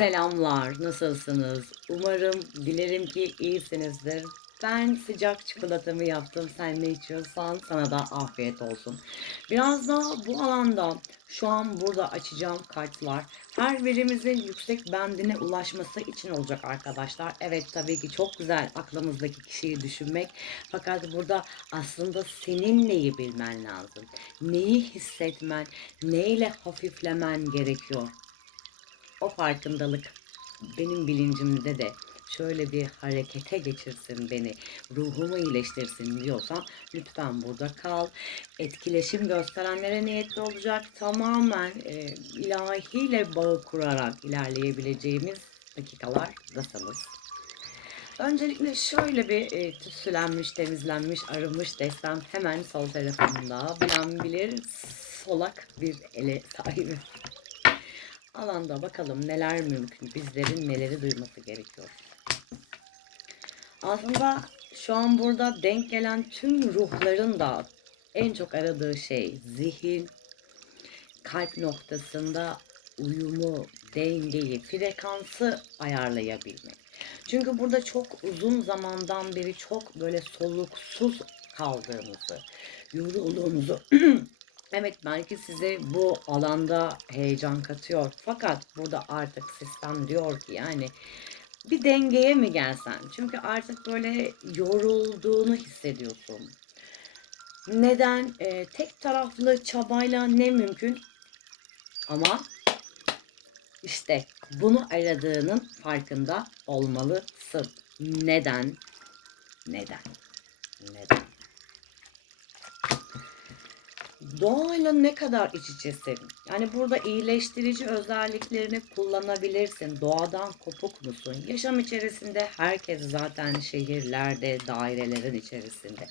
Selamlar, nasılsınız? Umarım, dilerim ki iyisinizdir. Ben sıcak çikolatamı yaptım. Sen ne içiyorsan sana da afiyet olsun. Biraz da bu alanda şu an burada açacağım kartlar her birimizin yüksek bendine ulaşması için olacak arkadaşlar. Evet tabii ki çok güzel aklımızdaki kişiyi düşünmek. Fakat burada aslında senin neyi bilmen lazım. Neyi hissetmen, neyle hafiflemen gerekiyor o farkındalık benim bilincimde de şöyle bir harekete geçirsin beni, ruhumu iyileştirsin diyorsan lütfen burada kal. Etkileşim gösterenlere niyetli olacak tamamen e, ilahiyle bağı kurarak ilerleyebileceğimiz dakikalar dasınız. Öncelikle şöyle bir e, tütsülenmiş, temizlenmiş, arınmış destem hemen sol tarafımda. Bilen bilir solak bir ele sahibi alanda bakalım neler mümkün, bizlerin neleri duyması gerekiyor. Aslında şu an burada denk gelen tüm ruhların da en çok aradığı şey zihin, kalp noktasında uyumu, dengeyi, frekansı ayarlayabilmek. Çünkü burada çok uzun zamandan beri çok böyle soluksuz kaldığınızı, yorulduğunuzu Evet belki size bu alanda heyecan katıyor. Fakat burada artık sistem diyor ki yani bir dengeye mi gelsen? Çünkü artık böyle yorulduğunu hissediyorsun. Neden? Ee, tek taraflı çabayla ne mümkün? Ama işte bunu aradığının farkında olmalısın. Neden? Neden? Neden? Doğayla ne kadar iç içesin? Yani burada iyileştirici özelliklerini kullanabilirsin. Doğadan kopuk musun? Yaşam içerisinde herkes zaten şehirlerde, dairelerin içerisinde.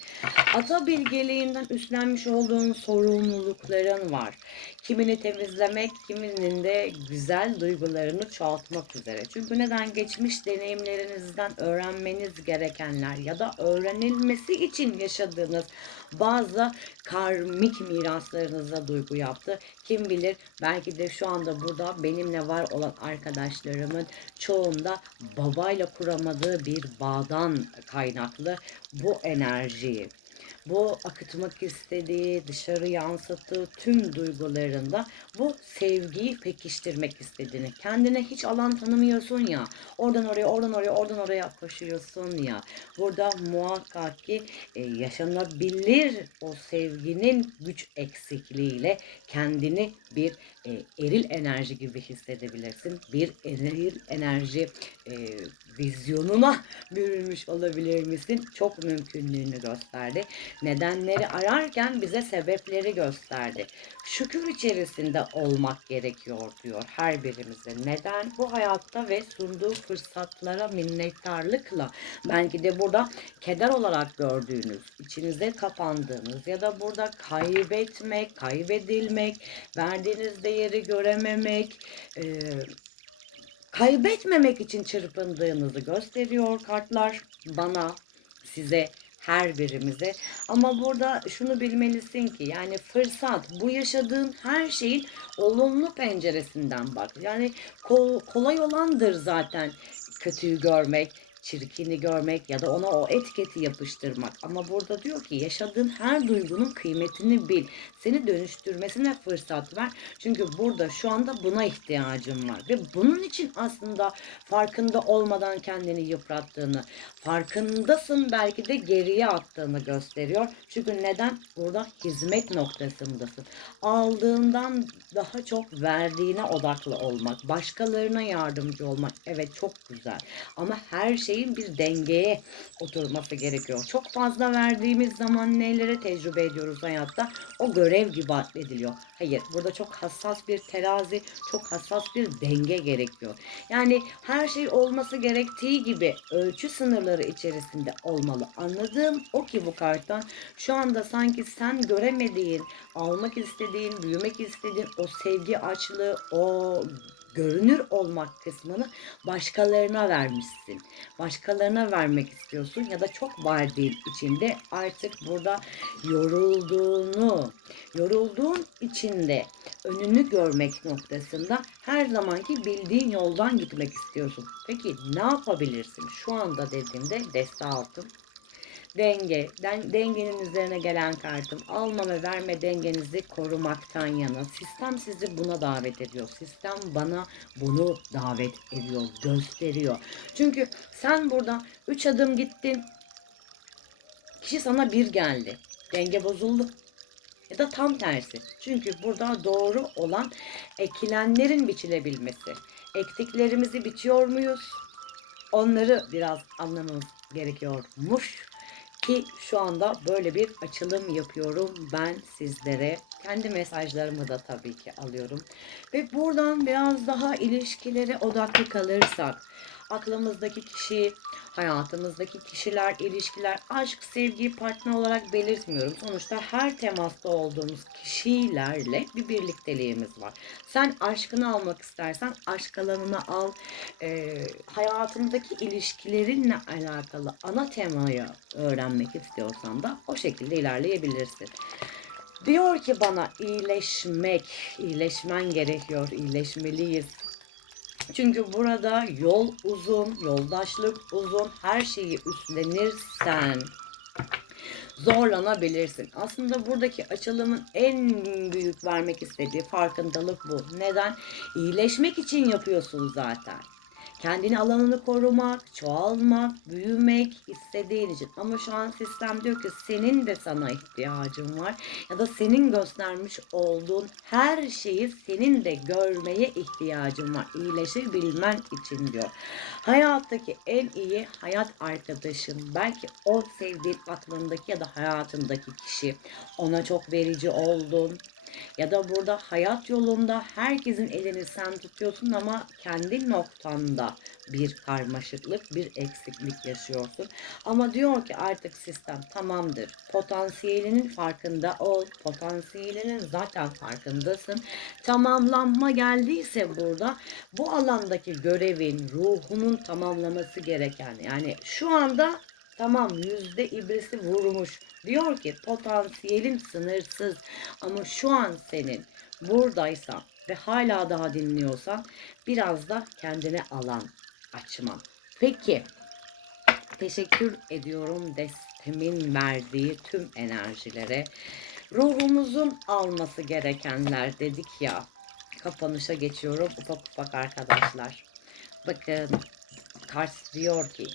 Ata bilgeliğinden üstlenmiş olduğun sorumlulukların var. Kimini temizlemek, kiminin de güzel duygularını çoğaltmak üzere. Çünkü neden? Geçmiş deneyimlerinizden öğrenmeniz gerekenler ya da öğrenilmesi için yaşadığınız bazı karmik miraslarınıza duygu yaptı. Kim bilir belki de şu anda burada benimle var olan arkadaşlarımın çoğunda babayla kuramadığı bir bağdan kaynaklı bu enerjiyi bu akıtmak istediği, dışarı yansıttığı tüm duygularında bu sevgiyi pekiştirmek istediğini, kendine hiç alan tanımıyorsun ya, oradan oraya, oradan oraya, oradan oraya koşuyorsun ya. Burada muhakkak ki e, yaşanabilir o sevginin güç eksikliğiyle kendini bir e, eril enerji gibi hissedebilirsin. Bir eril enerji e, vizyonuna bürünmüş olabilir misin? Çok mümkünlüğünü gösterdi. Nedenleri ararken bize sebepleri gösterdi. Şükür içerisinde olmak gerekiyor diyor her birimize. Neden? Bu hayatta ve sunduğu fırsatlara minnettarlıkla belki de burada keder olarak gördüğünüz, içinize kapandığınız ya da burada kaybetmek, kaybedilmek, verdiğiniz değeri görememek, e, kaybetmemek için çırpındığınızı gösteriyor kartlar bana, size her birimize. Ama burada şunu bilmelisin ki yani fırsat bu yaşadığın her şeyin olumlu penceresinden bak. Yani kol, kolay olandır zaten kötüyü görmek, çirkini görmek ya da ona o etiketi yapıştırmak. Ama burada diyor ki yaşadığın her duygunun kıymetini bil. Seni dönüştürmesine fırsat ver. Çünkü burada şu anda buna ihtiyacın var. Ve bunun için aslında farkında olmadan kendini yıprattığını, farkındasın belki de geriye attığını gösteriyor. Çünkü neden? Burada hizmet noktasındasın. Aldığından daha çok verdiğine odaklı olmak, başkalarına yardımcı olmak. Evet çok güzel. Ama her şeyin bir dengeye oturması gerekiyor. Çok fazla verdiğimiz zaman nelere tecrübe ediyoruz hayatta? O görev gibi addediliyor. Hayır, burada çok hassas bir terazi, çok hassas bir denge gerekiyor. Yani her şey olması gerektiği gibi ölçü sınırları içerisinde olmalı. Anladığım o ki bu karttan şu anda sanki sen göremediğin, almak istediğin, büyümek istediğin o sevgi açlığı, o görünür olmak kısmını başkalarına vermişsin. Başkalarına vermek istiyorsun ya da çok verdiğin içinde artık burada yorulduğunu, yorulduğun içinde önünü görmek noktasında her zamanki bildiğin yoldan gitmek istiyorsun. Peki ne yapabilirsin? Şu anda dediğimde deste altın denge, den- dengenin üzerine gelen kartım alma ve verme dengenizi korumaktan yana. Sistem sizi buna davet ediyor. Sistem bana bunu davet ediyor, gösteriyor. Çünkü sen burada 3 adım gittin. Kişi sana bir geldi. Denge bozuldu. Ya da tam tersi. Çünkü burada doğru olan ekilenlerin biçilebilmesi. Ektiklerimizi biçiyor muyuz? Onları biraz anlamamız gerekiyormuş ki şu anda böyle bir açılım yapıyorum ben sizlere. Kendi mesajlarımı da tabii ki alıyorum. Ve buradan biraz daha ilişkilere odaklı kalırsak, aklımızdaki kişi, hayatımızdaki kişiler, ilişkiler, aşk, sevgi, partner olarak belirtmiyorum. Sonuçta her temasta olduğumuz kişilerle bir birlikteliğimiz var. Sen aşkını almak istersen aşk alanını al. Ee, hayatındaki ilişkilerinle alakalı ana temayı öğrenmek istiyorsan da o şekilde ilerleyebilirsin. Diyor ki bana iyileşmek, iyileşmen gerekiyor, iyileşmeliyiz. Çünkü burada yol uzun, yoldaşlık uzun, her şeyi üstlenirsen zorlanabilirsin. Aslında buradaki açılımın en büyük vermek istediği farkındalık bu. Neden? İyileşmek için yapıyorsun zaten. Kendini alanını korumak, çoğalmak, büyümek istediğin için. Ama şu an sistem diyor ki senin de sana ihtiyacın var. Ya da senin göstermiş olduğun her şeyi senin de görmeye ihtiyacın var. İyileşebilmen için diyor. Hayattaki en iyi hayat arkadaşın belki o sevdiğin aklındaki ya da hayatındaki kişi. Ona çok verici oldun, ya da burada hayat yolunda herkesin elini sen tutuyorsun ama kendi noktanda bir karmaşıklık, bir eksiklik yaşıyorsun. Ama diyor ki artık sistem tamamdır. Potansiyelinin farkında ol. Potansiyelinin zaten farkındasın. Tamamlanma geldiyse burada bu alandaki görevin, ruhunun tamamlaması gereken yani şu anda Tamam yüzde ibresi vurmuş. Diyor ki potansiyelin sınırsız ama şu an senin buradaysan ve hala daha dinliyorsan biraz da kendine alan açman. Peki teşekkür ediyorum destemin verdiği tüm enerjilere. Ruhumuzun alması gerekenler dedik ya. Kapanışa geçiyorum ufak ufak arkadaşlar. Bakın kart diyor ki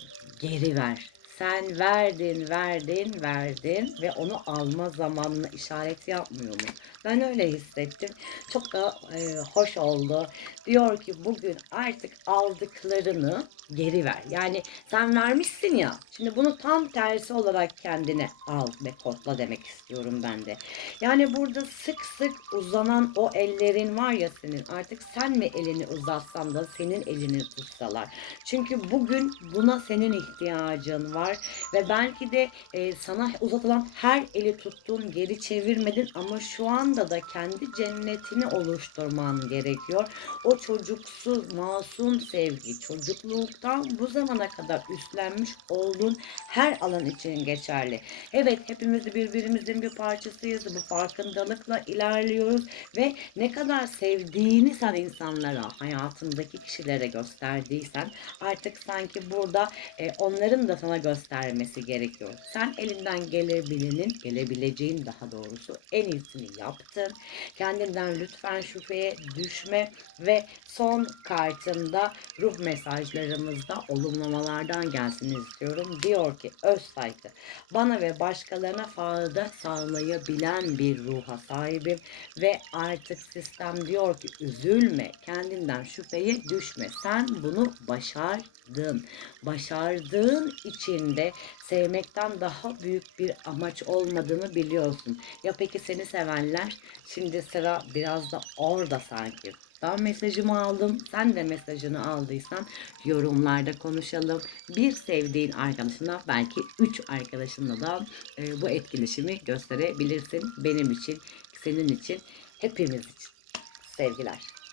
geri ver. Sen verdin, verdin, verdin ve onu alma zamanını işaret yapmıyor mu? Ben öyle hissettim. Çok da e, hoş oldu. Diyor ki bugün artık aldıklarını geri ver. Yani sen vermişsin ya. Şimdi bunu tam tersi olarak kendine al ve kodla demek istiyorum ben de. Yani burada sık sık uzanan o ellerin var ya senin. Artık sen mi elini uzatsan da senin elini tutsalar. Çünkü bugün buna senin ihtiyacın var ve belki de e, sana uzatılan her eli tuttun geri çevirmedin ama şu anda da kendi cennetini oluşturman gerekiyor. O çocuksu, masum sevgi, çocukluktan bu zamana kadar üstlenmiş olduğun her alan için geçerli. Evet hepimiz birbirimizin bir parçasıyız. Bu farkındalıkla ilerliyoruz ve ne kadar sevdiğini sen insanlara, hayatındaki kişilere gösterdiysen artık sanki burada e, onların da sana göstermesi gerekiyor. Sen elinden gelebilenin, gelebileceğin daha doğrusu en iyisini yaptın. Kendinden lütfen şüpheye düşme ve son kartımda ruh mesajlarımızda olumlamalardan gelsin istiyorum. Diyor ki öz saygı bana ve başkalarına fayda sağlayabilen bir ruha sahibim ve artık sistem diyor ki üzülme kendinden şüpheye düşme sen bunu başardın başardığın içinde sevmekten daha büyük bir amaç olmadığını biliyorsun ya peki seni sevenler şimdi sıra biraz da orada sanki ben mesajımı aldım. Sen de mesajını aldıysan yorumlarda konuşalım. Bir sevdiğin arkadaşına belki üç arkadaşınla da e, bu etkileşimi gösterebilirsin. Benim için, senin için, hepimiz için. Sevgiler.